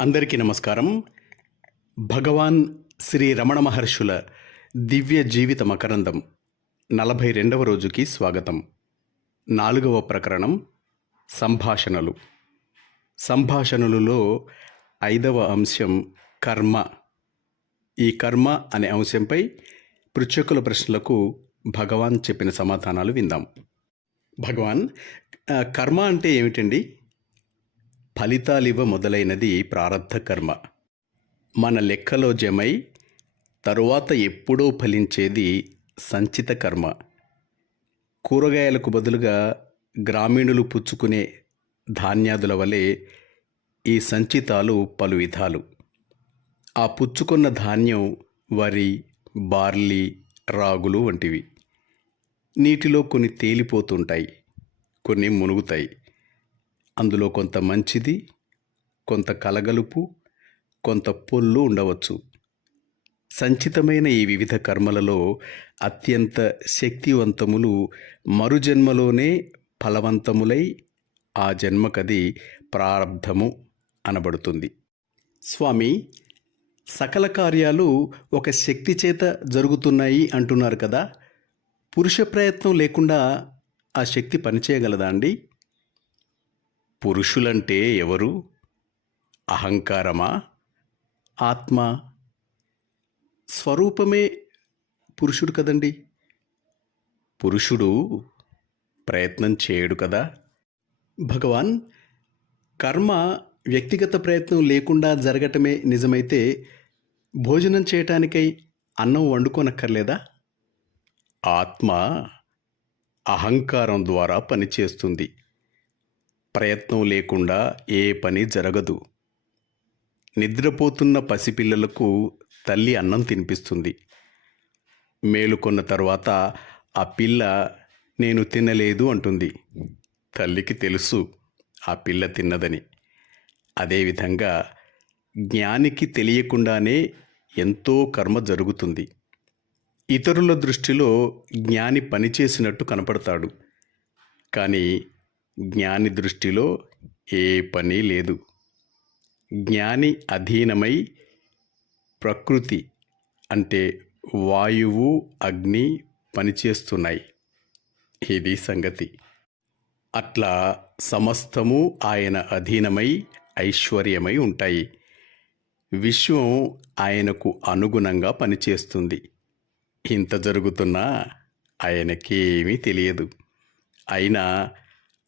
అందరికీ నమస్కారం. భగవాన్ శ్రీ రమణ మహర్షుల దివ్య జీవిత మకరందం 42వ రోజుకి స్వాగతం. 4వ ప్రకరణం సంభాషణలు. సంభాషణలలో 5వ అంశం కర్మ. ఈ కర్మ అనే అంశంపై పృచ్ఛకుల ప్రశ్నలకు భగవాన్ చెప్పిన సమాధానాలు విందాం. భగవాన్, కర్మ అంటే ఏమిటండి? ఫలితాలివ్వ మొదలైనది ప్రారబ్ధ కర్మ. మన లెక్కలో జమై తరువాత ఎప్పుడో ఫలించేది సంచిత కర్మ. కూరగాయలకు బదులుగా గ్రామీణులు పుచ్చుకునే ధాన్యాదుల వలె ఈ సంచితాలు పలు విధాలు. ఆ పుచ్చుకున్న ధాన్యం వరి, బార్లీ, రాగులు వంటివి. నీటిలో కొన్ని తేలిపోతుంటాయి, కొన్ని మునుగుతాయి. అందులో కొంత మంచిది, కొంత కలగలుపు, కొంత పొల్లు ఉండవచ్చు. సంచితమైన ఈ వివిధ కర్మలలో అత్యంత శక్తివంతములు మరుజన్మలోనే ఫలవంతములై ఆ జన్మకది ప్రారబ్ధము అనబడుతుంది. స్వామి, సకల కార్యాలు ఒక శక్తి చేత జరుగుతున్నాయి అంటున్నారు కదా, పురుష ప్రయత్నం లేకుండా ఆ శక్తి పనిచేయగలదా అండి? పురుషులంటే ఎవరు? అహంకారమా? ఆత్మ? స్వరూపమే పురుషుడు కదండి. పురుషుడు ప్రయత్నం చేయడు కదా. భగవాన్, కర్మ వ్యక్తిగత ప్రయత్నం లేకుండా జరగటమే నిజమైతే భోజనం చేయటానికై అన్నం వండుకోనక్కర్లేదా? ఆత్మ అహంకారం ద్వారా పనిచేస్తుంది. ప్రయత్నం లేకుండా ఏ పని జరగదు. నిద్రపోతున్న పసిపిల్లలకు తల్లి అన్నం తినిపిస్తుంది. మేలుకొన్న తర్వాత ఆ పిల్ల నేను తినలేదు అంటుంది. తల్లికి తెలుసు ఆ పిల్ల తిన్నదని. అదేవిధంగా జ్ఞానికి తెలియకుండానే ఎంతో కర్మ జరుగుతుంది. ఇతరుల దృష్టిలో జ్ఞాని పనిచేసినట్టు కనపడతాడు, కానీ జ్ఞాని దృష్టిలో ఏ పని లేదు. జ్ఞాని అధీనమై ప్రకృతి అంటే వాయువు, అగ్ని పనిచేస్తున్నాయి. ఇది సంగతి. అట్లా సమస్తము ఆయన అధీనమై ఐశ్వర్యమై ఉంటాయి. విశ్వం ఆయనకు అనుగుణంగా పనిచేస్తుంది. ఇంత జరుగుతున్నా ఆయనకేమీ తెలియదు. అయినా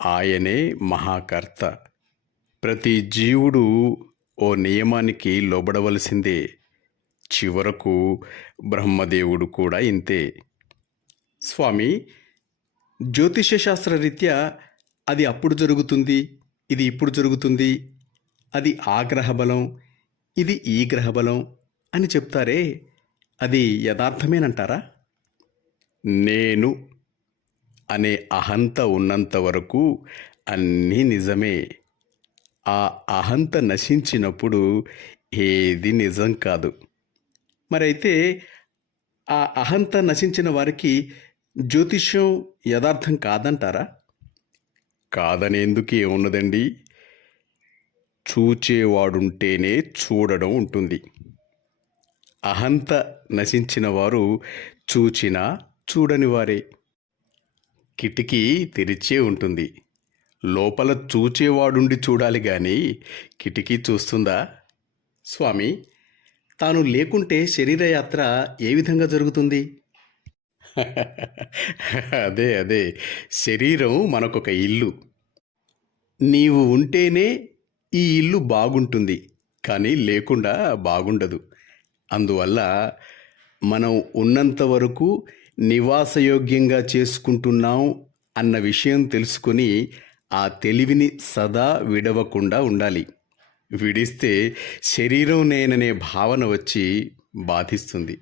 ఆయనే మహాకర్త. ప్రతి జీవుడు ఓ నియమానికి లోబడవలసిందే. చివరకు బ్రహ్మదేవుడు కూడా ఇంతే. స్వామి, జ్యోతిష శాస్త్రరీత్యా అది అప్పుడు జరుగుతుంది, ఇది ఇప్పుడు జరుగుతుంది, అది ఆ గ్రహబలం, ఇది ఈ గ్రహబలం అని చెప్తారే, అది యథార్థమేనంటారా? నేను అనే అహంత ఉన్నంత వరకు అన్నీ నిజమే. ఆ అహంత నశించినప్పుడు ఏది నిజం కాదు. మరైతే ఆ అహంత నశించిన వారికి జ్యోతిష్యం యథార్థం కాదంటారా? కాదనేందుకు ఏమున్నదండి? చూచేవాడుంటేనే చూడడం ఉంటుంది. అహంత నశించిన వారు చూచినా చూడని వారే. కిటికీ తెరిచే ఉంటుంది, లోపల చూచేవాడుండి చూడాలి కానీ కిటికీ చూస్తుందా? స్వామి, తాను లేకుంటే శరీరయాత్ర ఏ విధంగా జరుగుతుంది? అదే శరీరం మనకొక ఇల్లు. నీవు ఉంటేనే ఈ ఇల్లు బాగుంటుంది, కానీ లేకుండా బాగుండదు. అందువల్ల మనం ఉన్నంత వరకు నివాసయోగ్యంగా చేసుకుంటున్నాం అన్న విషయం తెలుసుకొని ఆ తెలివిని సదా విడవకుండా ఉండాలి. విడిస్తే శరీరం నేననే భావన వచ్చి బాధిస్తుంది.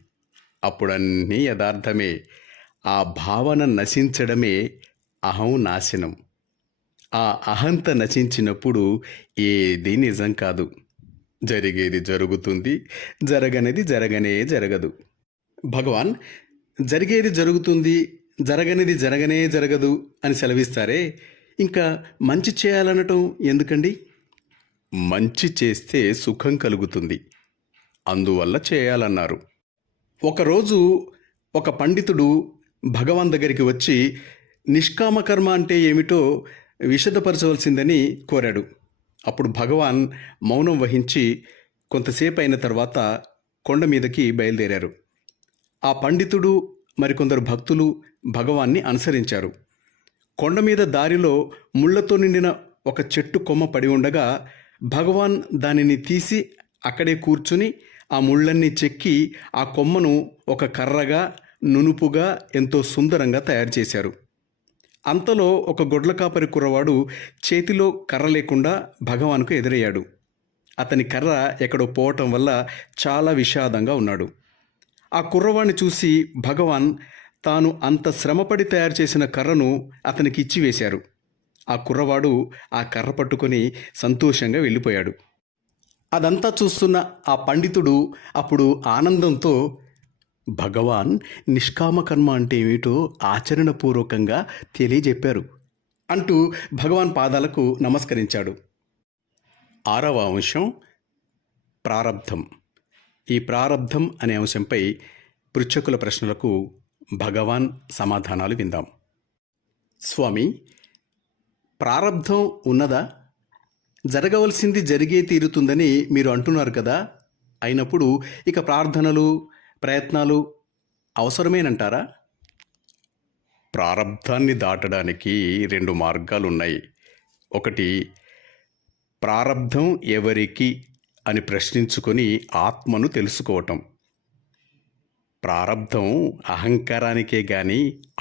అప్పుడన్నీ యథార్థమే. ఆ భావన నశించడమే అహం నాశనం. ఆ అహంత నశించినప్పుడు ఏది నిజం కాదు. జరిగేది జరుగుతుంది, జరగనిది జరగనే జరగదు. భగవాన్, జరిగేది జరుగుతుంది, జరగనిది జరగనే జరగదు అని సెలవిస్తారే, ఇంకా మంచి చేయాలనటం ఎందుకండి? మంచి చేస్తే సుఖం కలుగుతుంది, అందువల్ల చేయాలన్నారు. ఒకరోజు ఒక పండితుడు భగవాన్ దగ్గరికి వచ్చి నిష్కామకర్మ అంటే ఏమిటో విశదపరచవలసిందని కోరాడు. అప్పుడు భగవాన్ మౌనం వహించి కొంతసేపు అయిన తర్వాత కొండ మీదకి బయలుదేరారు. ఆ పండితుడు మరికొందరు భక్తులు భగవాన్ని అనుసరించారు. కొండ మీద దారిలో ముళ్లతో నిండిన ఒక చెట్టు కొమ్మ పడి ఉండగా భగవాన్ దానిని తీసి అక్కడే కూర్చుని ఆ ముళ్ళన్నీ చెక్కి ఆ కొమ్మను ఒక కర్రగా, నునుపుగా ఎంతో సుందరంగా తయారు చేశారు. అంతలో ఒక గొడ్ల కాపరి కుర్రవాడు చేతిలో కర్ర లేకుండా భగవాన్కు ఎదురయ్యాడు. అతని కర్ర ఎక్కడో పోవటం వల్ల చాలా విషాదంగా ఉన్నాడు. ఆ కుర్రవాణ్ణి చూసి భగవాన్ తాను అంత శ్రమపడి తయారు చేసిన కర్రను అతనికి ఇచ్చివేశారు. ఆ కుర్రవాడు ఆ కర్ర పట్టుకొని సంతోషంగా వెళ్ళిపోయాడు. అదంతా చూస్తున్న ఆ పండితుడు అప్పుడు ఆనందంతో, భగవాన్ నిష్కామకర్మ అంటే ఏమిటో ఆచరణపూర్వకంగా తెలియజెప్పారు అంటూ భగవాన్ పాదాలకు నమస్కరించాడు. 6వ అంశం ప్రారబ్ధం. ఈ ప్రారబ్ధం అనే అంశంపై పృచ్ఛకుల ప్రశ్నలకు భగవాన్ సమాధానాలు విందాం. స్వామి, ప్రారబ్ధం ఉన్నదా? జరగవలసింది జరిగే తీరుతుందని మీరు అంటున్నారు కదా, అయినప్పుడు ఇక ప్రార్థనలు, ప్రయత్నాలు అవసరమేనంటారా? ప్రారబ్ధాన్ని దాటడానికి 2 మార్గాలున్నాయి. ఒకటి, ప్రారబ్ధం ఎవరికి అని ప్రశ్నించుకొని ఆత్మను తెలుసుకోవటం. ప్రారబ్ధం అహంకారానికే గాని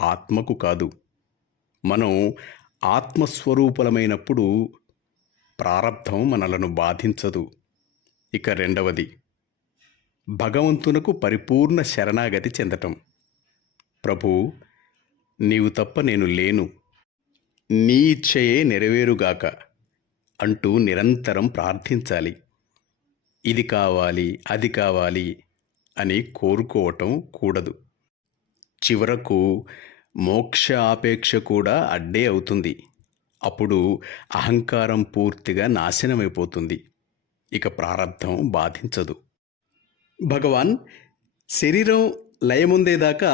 ఆత్మకు కాదు. మనం ఆత్మస్వరూపులమైనప్పుడు ప్రారబ్ధం మనలను బాధించదు. ఇక రెండవది, భగవంతునకు పరిపూర్ణ శరణాగతి చెందటం. ప్రభూ, నీవు తప్ప నేను లేను, నీ ఇచ్ఛయే నెరవేరుగాక అంటూ నిరంతరం ప్రార్థించాలి. ఇది కావాలి, అది కావాలి అని కోరుకోవటం కూడదు. చివరకు మోక్ష ఆపేక్ష కూడా అడ్డే అవుతుంది. అప్పుడు అహంకారం పూర్తిగా నాశనమైపోతుంది. ఇక ప్రారబ్ధం బాధించదు. భగవాన్, శరీరం లయముందేదాకా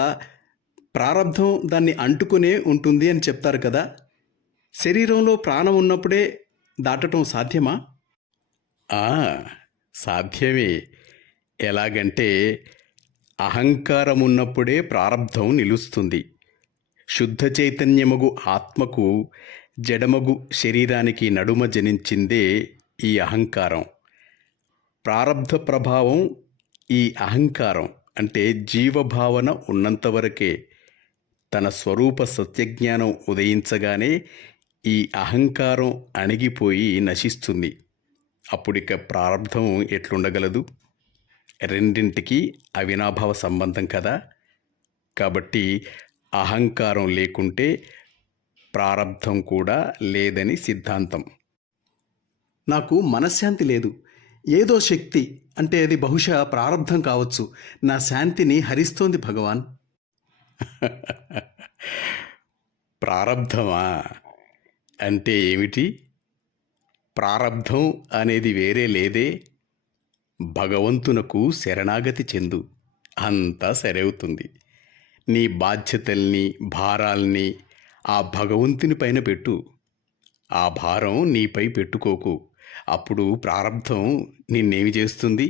ప్రారబ్ధం దాన్ని అంటుకునే ఉంటుంది అని చెప్తారు కదా, శరీరంలో ప్రాణం ఉన్నప్పుడే దాటటం సాధ్యమా? సాధ్యమే. ఎలాగంటే, అహంకారం ఉన్నప్పుడే ప్రారబ్ధం నిలుస్తుంది. శుద్ధ చైతన్యమగు ఆత్మకు జడమగు శరీరానికి నడుమ జనించిందే ఈ అహంకారం. ప్రారబ్ధ ప్రభావం ఈ అహంకారం అంటే జీవభావన ఉన్నంతవరకే. తన స్వరూప సత్యజ్ఞానం ఉదయించగానే ఈ అహంకారం అణిగిపోయి నశిస్తుంది. అప్పుడిక ప్రారబ్ధం ఎట్లుండగలదు? రెండింటికి అవినాభావ సంబంధం కదా. కాబట్టి అహంకారం లేకుంటే ప్రారబ్ధం కూడా లేదని సిద్ధాంతం. నాకు మనశ్శాంతి లేదు, ఏదో శక్తి, అంటే అది బహుశా ప్రారబ్ధం కావచ్చు, నా శాంతిని హరిస్తోంది భగవాన్. ప్రారబ్ధమా అంటే ఏమిటి? ప్రారబ్ధం అనేది వేరే లేదే. భగవంతునకు శరణాగతి చెందు, అంతా సరవుతుంది. నీ బాధ్యతల్ని, భారాల్ని ఆ భగవంతుని పైన పెట్టు. ఆ భారం నీపై పెట్టుకోకు. అప్పుడు ప్రారబ్ధం నిన్నేమి చేస్తుంది?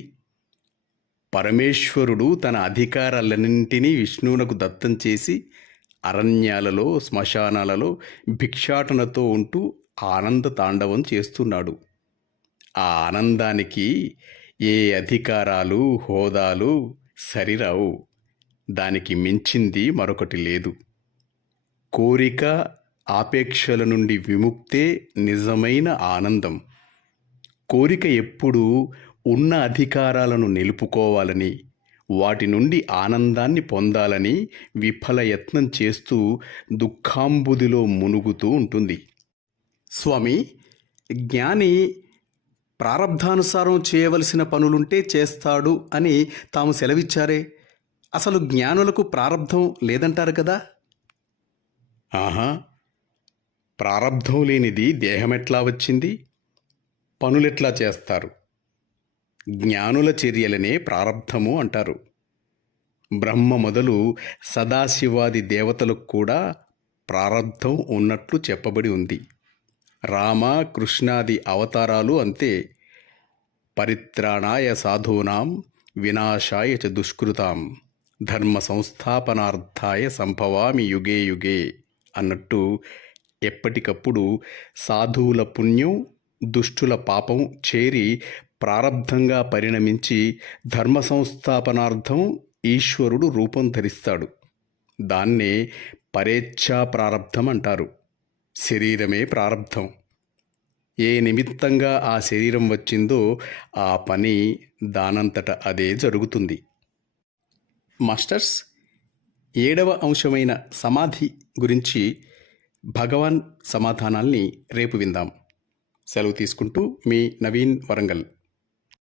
పరమేశ్వరుడు తన అధికారాలన్నింటినీ విష్ణువునకు దత్తం చేసి అరణ్యాలలో, శ్మశానాలలో భిక్షాటనతో ఉంటూ ఆనంద తాండవం చేస్తున్నాడు. ఆ ఆనందానికి ఏ అధికారాలు, హోదాలు సరిరావు. దానికి మించింది మరొకటి లేదు. కోరిక, ఆపేక్షల నుండి విముక్తే నిజమైన ఆనందం. కోరిక ఎప్పుడూ ఉన్న అధికారాలను నిలుపుకోవాలని, వాటి నుండి ఆనందాన్ని పొందాలని విఫల యత్నం చేస్తూ దుఃఖాంబుదిలో మునుగుతూ ఉంటుంది. స్వామి, జ్ఞాని ప్రారబ్ధానుసారం చేయవలసిన పనులుంటే చేస్తాడు అని తాము సెలవిచ్చారే, అసలు జ్ఞానులకు ప్రారబ్ధం లేదంటారు కదా? ప్రారబ్ధం లేనిది దేహమెట్లా వచ్చింది? పనులెట్లా చేస్తారు? జ్ఞానుల చర్యలనే ప్రారబ్ధము అంటారు. బ్రహ్మ మొదలు సదాశివాది దేవతలకు కూడా ప్రారబ్ధం ఉన్నట్లు చెప్పబడి ఉంది. రామ, కృష్ణాది అవతారాలు అంతే. పరిత్రాణాయ సాధూనాం వినాశాయ చ దుష్కృతాం ధర్మ సంస్థాపనార్థాయ సంభవామి యుగే యుగే అన్నట్టు ఎప్పటికప్పుడు సాధువుల పుణ్యం, దుష్టుల పాపం చేరి ప్రారబ్ధంగా పరిణమించి ధర్మ సంస్థాపనార్థం ఈశ్వరుడు రూపం ధరిస్తాడు. దాన్నే పరేచ్ఛా ప్రారబ్ధం అంటారు. శరీరమే ప్రారబ్ధం. ఏ నిమిత్తంగా ఆ శరీరం వచ్చిందో ఆ పని దానంతట అదే జరుగుతుంది. మాస్టర్స్, 7వ అంశమైన సమాధి గురించి భగవాన్ సమాధానాల్ని రేపు విందాం. సెలవు తీసుకుంటూ మీ నవీన్ వరంగల్.